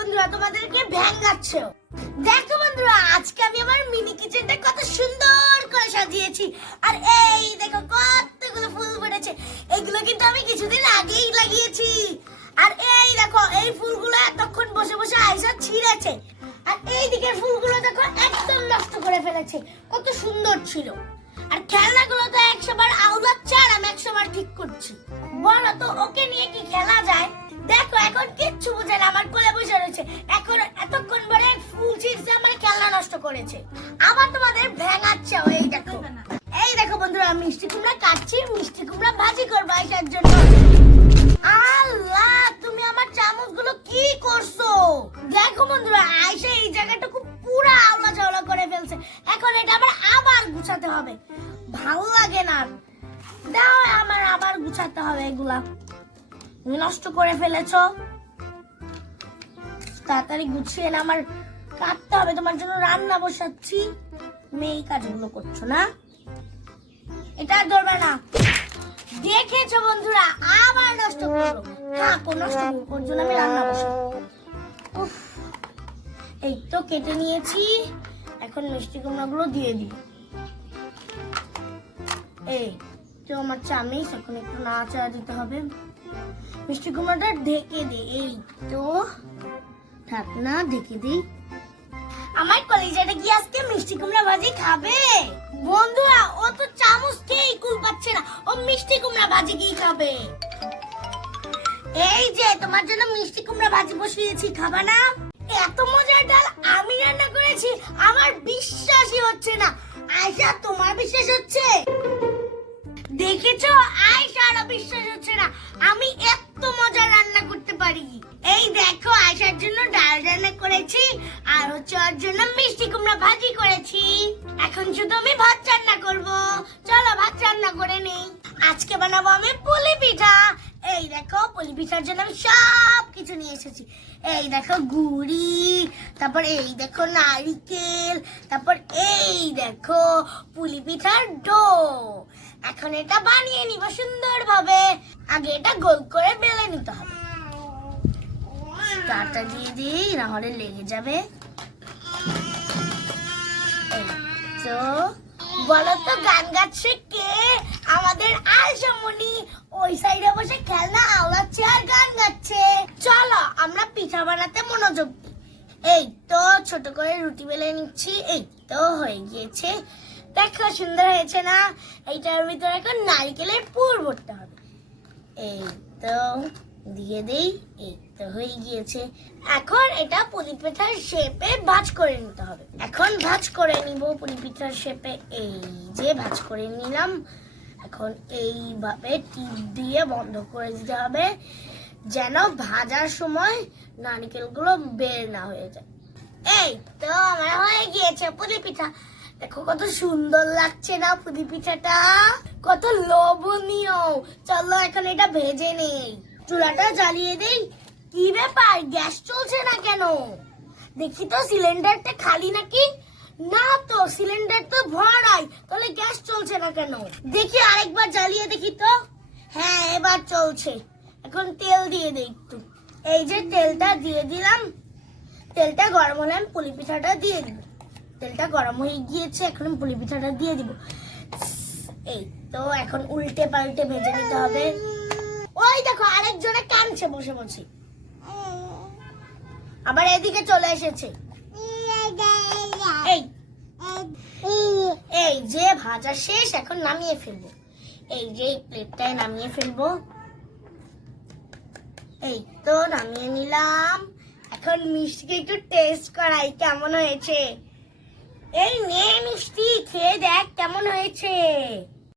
বন্ধুরা তোমাদেরকে ভ্যাঙ্গাচ্ছে। দেখো বন্ধুরা, আজকে আমি আমার মিনি কিচেনটা কত সুন্দর করে সাজিয়েছি। আর এই দেখো কতগুলো ফুল ফুটেছে। এগুলো কিন্তু আমি কিছুদিন আগেই লাগিয়েছি। আর এই দেখো এই ফুলগুলো এতক্ষণ বসে বসে আয়শা ছিঁড়েছে। আর এই দিকের ফুলগুলো দেখো একদম নষ্ট করে ফেলেছে। কত সুন্দর ছিল। আর খেলনাগুলো তো 100 বার আউলাচ্ছে আর আমি 100 বার ঠিক করছি। বলো তো ওকে নিয়ে কি খেলা যায়? দেখো এখন কিচ্ছু বুঝে না, আমার কোলে বসে রয়েছে। এখন এতক্ষণ পরে ফুল ছিঁড়ছে, আমার খেলনা নষ্ট করেছে। আবার তোমাদের ভেঙাচ্ছে। এই দেখো বন্ধুরা, মিষ্টি কুমড়া কাটছি, মিষ্টি কুমড়া ভাজি করবো আয়শার জন্য। আল্লাহ, তুমি আমার চামচগুলো কি করছো? দেখো বন্ধুরা, আয়শা এই জায়গাটুকু পুরো আওলা ঝাওলা করে ফেলছে। এখন এটা আবার গুছাতে হবে। ভালো লাগে না। দাও, আমার আবার গুছাতে হবে। এগুলা নষ্ট করে ফেলেছো। তাড়াতাড়ি গুছিয়ে না, আমার কাটতে হবে। তোমার জন্য রান্না বসাচ্ছি, মেয়ে কাজগুলো করছো না। এটা ধরবে না। দেখেছো বন্ধুরা, আবার নষ্ট করলো। থাকো, নষ্ট করবো জন্য আমি রান্না বসাবো। এই তো কেটে নিয়েছি। এখন মিষ্টি কুমড়াগুলো দিয়ে দিই। এই তো আমার চামচ, এখন একটু নাড়াচাড়া দিতে হবে। মিষ্টি কুমড়াটা ঢেকে দিই। এই তো ঢাকনা ঢেকে দিই। আমার কলিজাটা কি আজকে মিষ্টি কুমড়া ভাজি খাবে? বন্ধুরা, ও তো চামচ খেয়েই কুল পাচ্ছে না, ও মিষ্টি কুমড়া ভাজি কি খাবে? এই যে তোমার জন্য মিষ্টি কুমড়া ভাজি বসিয়েছি, খাবা না? এত মজার ডাল আমি রান্না করেছি, আমার বিশ্বাসই হচ্ছে না। আয়শা, তোমার বিশ্বাস হচ্ছে? দেখেছো, আয়শারও বিশ্বাস হচ্ছে না আমি এত মজা রান্না করতে পারি। এই দেখো, আয়শার জন্য ডাল রান্না করেছি আর হচ্ছে ওর জন্য মিষ্টি কুমড়া ভাজি করেছি। এখন শুধু আমি ভাত রান্না করব। চলো ভাত রান্না করে নেই। আজকে বানাবো আমি পুলি পিঠা। এই দেখো, পুলি পিঠার জন্য আমি সব কিছু নিয়ে এসেছি। এই দেখো গুড়ি, তারপর এই দেখো নারকেল, তারপর এই দেখো পুলি পিঠার ডো। এখন এটা বানিয়ে নিব সুন্দর ভাবে। আগে এটা গোল করে বেলে নিতে হবে। স্টারটা দিয়ে দিই, না হলে লেগে যাবে। তো বলো তো, গান গাচ্ছে কে? আমাদের আয়শা মনি ওই সাইডে বসে খেলনা আওলাচ্ছে আর গান গাচ্ছে। চলো আমরা পিঠা বানাতে মনোযোগ দিই। এই তো ছোট করে রুটি বেলে নিচ্ছি। এই তো হয়ে গিয়েছে। দেখো সুন্দর হয়েছে না? এইটার ভিতরে এখন নারকেলের পুর ভরতে হবে। এই তো দিয়ে দেই। এই তো হয়ে গিয়েছে। এখন এটা পুলি পিঠার শেপে ভাঁজ করে নিতে হবে। এখন ভাঁজ করে নিব পুলি পিঠার শেপে। এই যে ভাঁজ করে নিলাম। এখন এইভাবে টিপ দিয়ে বন্ধ করে দিতে হবে, যেন ভাজার সময় নারকেলগুলো বের না হয়ে যায়। এই তো আমার হয়ে গিয়েছে পুলি পিঠা। দেখো কত সুন্দর লাগছে না পুলি পিঠাটা? কত লোভনীয়। চলো এখন এটা ভেজে নেই। চুলাটা জ্বালিয়ে দেই। কি ব্যাপার, গ্যাস চলছে না কেন? দেখি তো সিলিন্ডারটা খালি নাকি? না তো, সিলিন্ডার তো ভরাই, তাহলে গ্যাস চলছে না কেন? দেখি আরেকবার জ্বালিয়ে দেখি তো। হ্যাঁ, এবার চলছে। এখন তেল দিয়ে দেই একটু। এই যে তেলটা দিয়ে দিলাম। তেলটা গরম হলে আমি পুলি পিঠাটা দিয়ে দিব। তেলটা গরম হয়ে গিয়েছে, এখন পুলি পিঠাটা দিয়ে দিব। এই তো এখন উল্টে পাল্টে ভেজে নিতে হবে। ওই দেখো, আরেকজনে কাঁদছে বসে বসে, আবার এদিকে চলে এসেছে। এই যে ভাজা শেষ, এখন নামিয়ে ফেলবো। এই যে প্লেটটায় নামিয়ে ফেলবো। এই তো নামিয়ে নিলাম। এখন মিষ্টিকে একটু টেস্ট করাই, কেমন হয়েছে। এই নে মিষ্টি, খেয়ে দেখ কেমন হয়েছে।